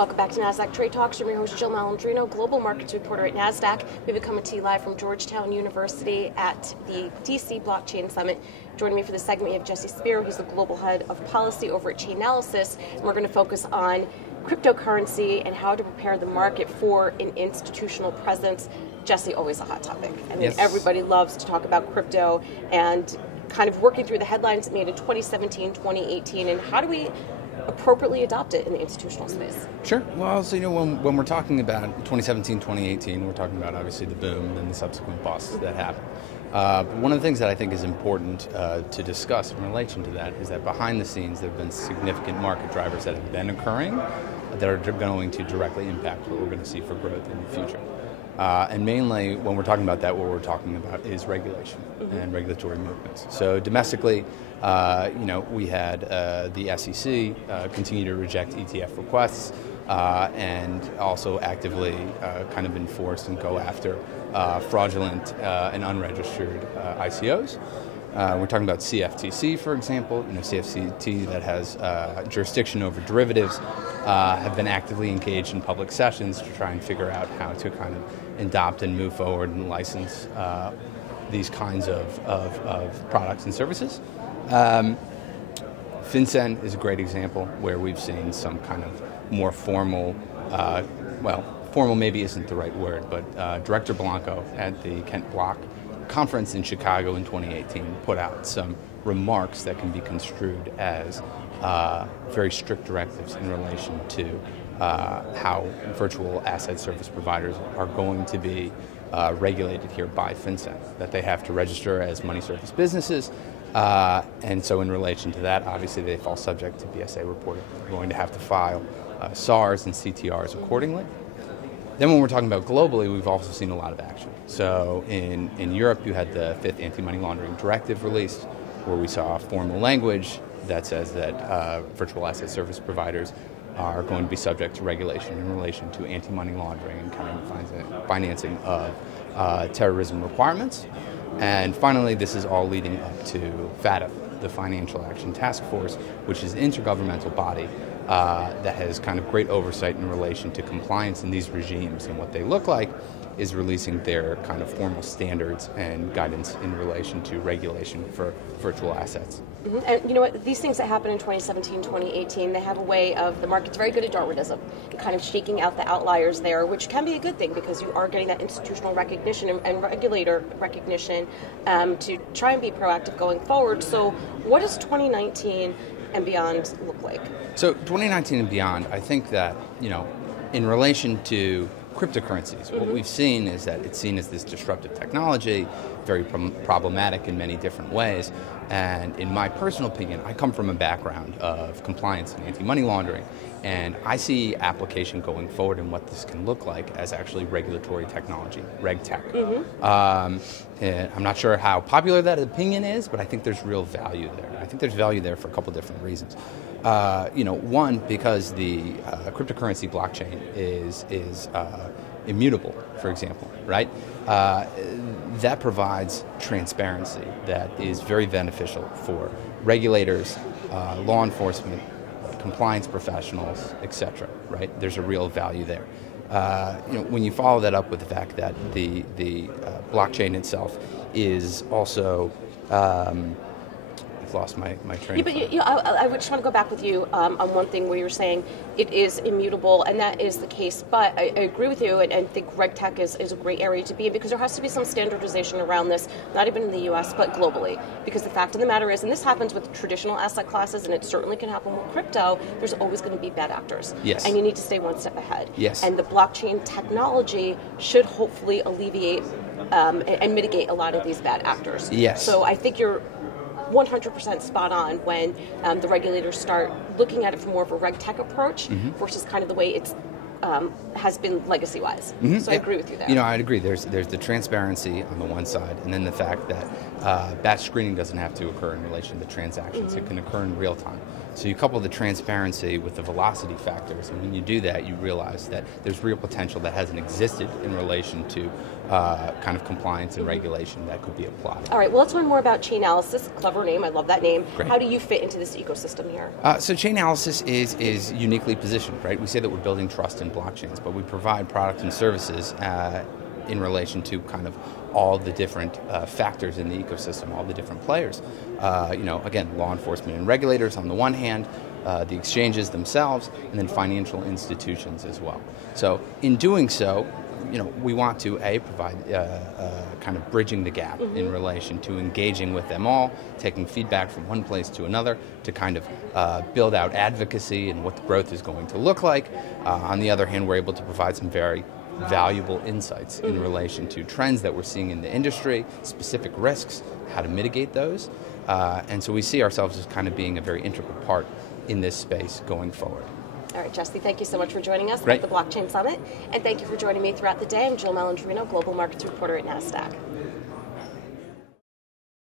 Welcome back to Nasdaq Trade Talks. I'm your host, Jill Malandrino, Global Markets Reporter at Nasdaq. We've been coming to you live from Georgetown University at the DC Blockchain Summit. Joining me for this segment, we have Jesse Spiro, who's the Global Head of Policy over at Chainalysis, and we're going to focus on cryptocurrency and how to prepare the market for an institutional presence. Jesse, always a hot topic. I mean, yes. Everybody loves to talk about crypto and kind of working through the headlines made in 2017, 2018, and how do we appropriately adopt it in the institutional space? Sure. Well, so when we're talking about 2017, 2018, we're talking about obviously the boom and the subsequent busts that happened. But one of the things that I think is important to discuss in relation to that is that behind the scenes there have been significant market drivers that have been occurring that are going to directly impact what we're going to see for growth in the future. And mainly, when we're talking about that, what we're talking about is regulation and regulatory movements. So domestically, we had the SEC continue to reject ETF requests and also actively kind of enforce and go after fraudulent and unregistered ICOs. We're talking about CFTC, for example. CFTC that has jurisdiction over derivatives have been actively engaged in public sessions to try and figure out how to kind of adopt and move forward and license these kinds of products and services. FinCEN is a great example where we've seen some kind of more formal, formal maybe isn't the right word, but Director Blanco at the Kent Block conference in Chicago in 2018 put out some remarks that can be construed as very strict directives in relation to how virtual asset service providers are going to be regulated here by FinCEN, that they have to register as money service businesses, and so in relation to that, obviously they fall subject to BSA reporting. They're going to have to file SARs and CTRs accordingly. Then when we're talking about globally, we've also seen a lot of action. So in Europe, you had the 5th Anti-Money Laundering Directive released, where we saw formal language that says that virtual asset service providers are going to be subject to regulation in relation to anti-money laundering and financing of terrorism requirements. And finally, this is all leading up to FATF, the Financial Action Task Force, which is an intergovernmental body that has kind of great oversight in relation to compliance in these regimes, and what they look like is releasing their kind of formal standards and guidance in relation to regulation for virtual assets. And you know what, these things that happen in 2017, 2018, they have a way of, the market's very good at Darwinism, and kind of shaking out the outliers there, which can be a good thing because you are getting that institutional recognition and regulator recognition to try and be proactive going forward. So what does 2019 and beyond look like? So 2019 and beyond, I think that, in relation to cryptocurrencies, what we've seen is that it's seen as this disruptive technology, very problematic in many different ways. And in my personal opinion, I come from a background of compliance and anti-money laundering, and I see application going forward and what this can look like as actually regulatory technology, reg tech. I'm not sure how popular that opinion is, but I think there's real value there. I think there's value there for a couple different reasons. One, because the cryptocurrency blockchain is immutable, for example, right? That provides transparency that is very beneficial for regulators, law enforcement, compliance professionals, etc. Right? There's a real value there. When you follow that up with the fact that the blockchain itself is also lost my train of thought. I just want to go back with you on one thing where you were saying it is immutable, and that is the case. But I agree with you and think reg tech is a great area to be in, because there has to be some standardization around this, not even in the U.S., but globally. Because the fact of the matter is, and this happens with traditional asset classes, and it certainly can happen with crypto, there's always going to be bad actors. Yes. And you need to stay one step ahead. Yes. And the blockchain technology should hopefully alleviate and mitigate a lot of these bad actors. Yes. So I think you're 100% spot on when the regulators start looking at it from more of a reg tech approach versus kind of the way it's has been legacy-wise. So I agree with you there. I'd agree. There's the transparency on the one side, and then the fact that batch screening doesn't have to occur in relation to transactions. It can occur in real time. So you couple the transparency with the velocity factors, and when you do that, you realize that there's real potential that hasn't existed in relation to kind of compliance and regulation that could be applied. All right, well, let's learn more about Chainalysis. Clever name, I love that name. Great. How do you fit into this ecosystem here? So Chainalysis is uniquely positioned, right? We say that we're building trust in blockchains, but we provide products and services in relation to kind of all the different factors in the ecosystem, all the different players. Again, law enforcement and regulators on the one hand, the exchanges themselves, and then financial institutions as well. So in doing so, we want to provide kind of bridging the gap in relation to engaging with them all, taking feedback from one place to another to kind of build out advocacy and what the growth is going to look like. On the other hand, we're able to provide some very valuable insights in relation to trends that we're seeing in the industry, specific risks, how to mitigate those. And so we see ourselves as kind of being a very integral part in this space going forward. All right, Jesse, thank you so much for joining us Great. at the Blockchain Summit. And thank you for joining me throughout the day. I'm Jill Malandrino, Global Markets Reporter at Nasdaq.